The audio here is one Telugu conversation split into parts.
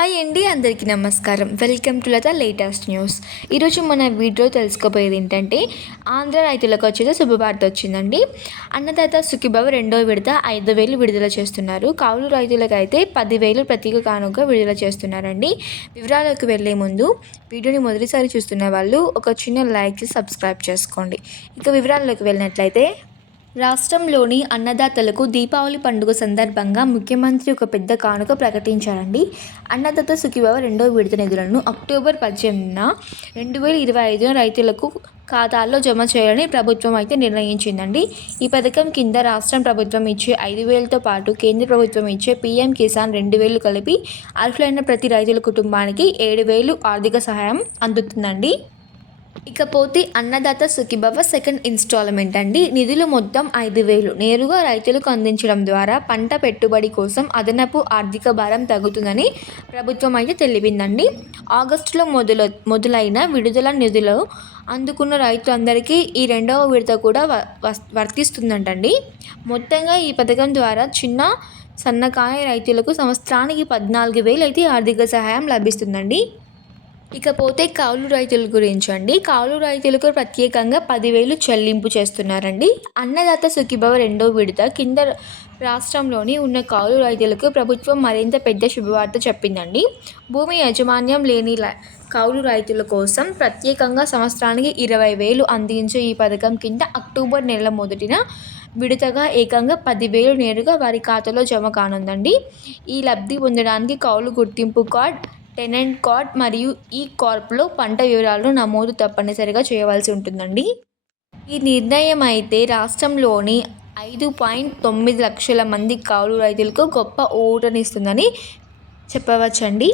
హాయ్ అండి, అందరికీ నమస్కారం. Welcome to Latha latest news. ఈరోజు మన వీడియో తెలుసుకోబోయేది ఏంటంటే, ఆంధ్ర రైతులకు వచ్చేది శుభవార్త వచ్చిందండి. అన్నదాత సుఖీభవ రెండో విడత 5,000 విడుదల చేస్తున్నారు. కౌలు రైతులకైతే 10,000 ప్రత్యేక కానుక విడుదల చేస్తున్నారండి. వివరాలకు వెళ్లే ముందు వీడియోని మొదటిసారి చూస్తున్న వాళ్ళు ఒక చిన్న లైక్ చేసి సబ్స్క్రైబ్ చేసుకోండి. ఇక వివరాల్లోకి వెళ్ళినట్లయితే, రాష్ట్రంలోని అన్నదాతలకు దీపావళి పండుగ సందర్భంగా ముఖ్యమంత్రి ఒక పెద్ద కానుక ప్రకటించారండి. అన్నదాత సుఖీభవ రెండో విడత నిధులను అక్టోబర్ 18న 2025 రైతులకు ఖాతాల్లో జమ చేయాలని ప్రభుత్వం అయితే నిర్ణయించిందండి. ఈ పథకం కింద రాష్ట్రం ప్రభుత్వం ఇచ్చే 5,000తో పాటు కేంద్ర ప్రభుత్వం ఇచ్చే పీఎం కిసాన్ 2,000 కలిపి అర్హులైన ప్రతి రైతుల కుటుంబానికి 7,000 ఆర్థిక సహాయం అందుతుందండి. ఇకపోతే అన్నదాత సుఖీభవ సెకండ్ ఇన్స్టాల్మెంట్ అండి. నిధులు మొత్తం 5,000 నేరుగా రైతులకు అందించడం ద్వారా పంట పెట్టుబడి కోసం అదనపు ఆర్థిక భారం తగ్గుతుందని ప్రభుత్వం అయితే తెలిపిందండి. ఆగస్టులో మొదలైన విడుదల నిధులు అందుకున్న రైతులందరికీ ఈ రెండవ విడత కూడా వర్తిస్తుందంటండి. మొత్తంగా ఈ పథకం ద్వారా చిన్న సన్నకాయ రైతులకు సంవత్సరానికి 14,000 అయితే ఆర్థిక సహాయం లభిస్తుందండి. ఇకపోతే కౌలు రైతుల గురించి అండి. కౌలు రైతులకు ప్రత్యేకంగా 10,000 చెల్లింపు చేస్తున్నారండి. అన్నదాత సుఖీభవ రెండో విడత కింద రాష్ట్రంలోని ఉన్న కౌలు రైతులకు ప్రభుత్వం మరింత పెద్ద శుభవార్త చెప్పిందండి. భూమి యాజమాన్యం లేని కౌలు రైతుల కోసం ప్రత్యేకంగా సంవత్సరానికి 20,000 అందించే ఈ పథకం కింద అక్టోబర్ నెల మొదటిన విడతగా ఏకంగా 10,000 నేరుగా వారి ఖాతాలో జమ కానుందండి. ఈ లబ్ధి పొందడానికి కౌలు గుర్తింపు కార్డ్, టెనెంట్ కార్డ్ మరియు ఈ కార్ప్లో పంట వివరాలను నమోదు తప్పనిసరిగా చేయవలసి ఉంటుందండి. ఈ నిర్ణయం అయితే రాష్ట్రంలోని 5.9 లక్షల మంది కౌలు రైతులకు గొప్ప ఊరటనిస్తుందని చెప్పవచ్చండి.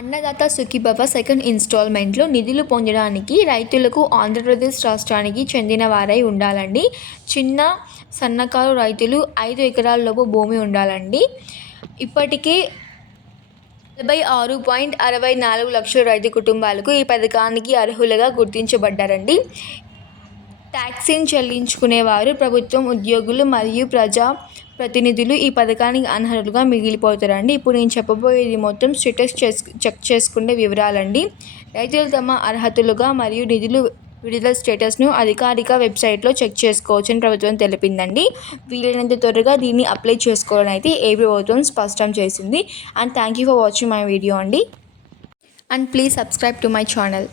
అన్నదాత సుఖీభవ సెకండ్ ఇన్స్టాల్మెంట్లో నిధులు పొందడానికి రైతులకు ఆంధ్రప్రదేశ్ రాష్ట్రానికి చెందిన వారై ఉండాలండి. చిన్న సన్నకారు రైతులు 5 ఎకరాలలోపు భూమి ఉండాలండి. ఇప్పటికే 46.64 లక్షల రైతు కుటుంబాలకు ఈ పథకానికి అర్హులుగా గుర్తించబడ్డారండి. ట్యాక్స్ని చెల్లించుకునేవారు, ప్రభుత్వం ఉద్యోగులు మరియు ప్రజా ప్రతినిధులు ఈ పథకానికి అనర్హులుగా మిగిలిపోతారండి. ఇప్పుడు నేను చెప్పబోయేది మొత్తం స్టేటస్ చెక్ చేసుకునే వివరాలండి. రైతులు తమ అర్హతలుగా మరియు నిధులు విడుదల స్టేటస్ను అధికారిక వెబ్సైట్లో చెక్ చేసుకోవచ్చని ప్రభుత్వం తెలిపిందండి. వీలైనంత త్వరగా దీన్ని అప్లై చేసుకోవాలని అయితే ఏపీ ప్రభుత్వం స్పష్టం చేసింది. And thank you for watching my video అండి. And please subscribe to my channel.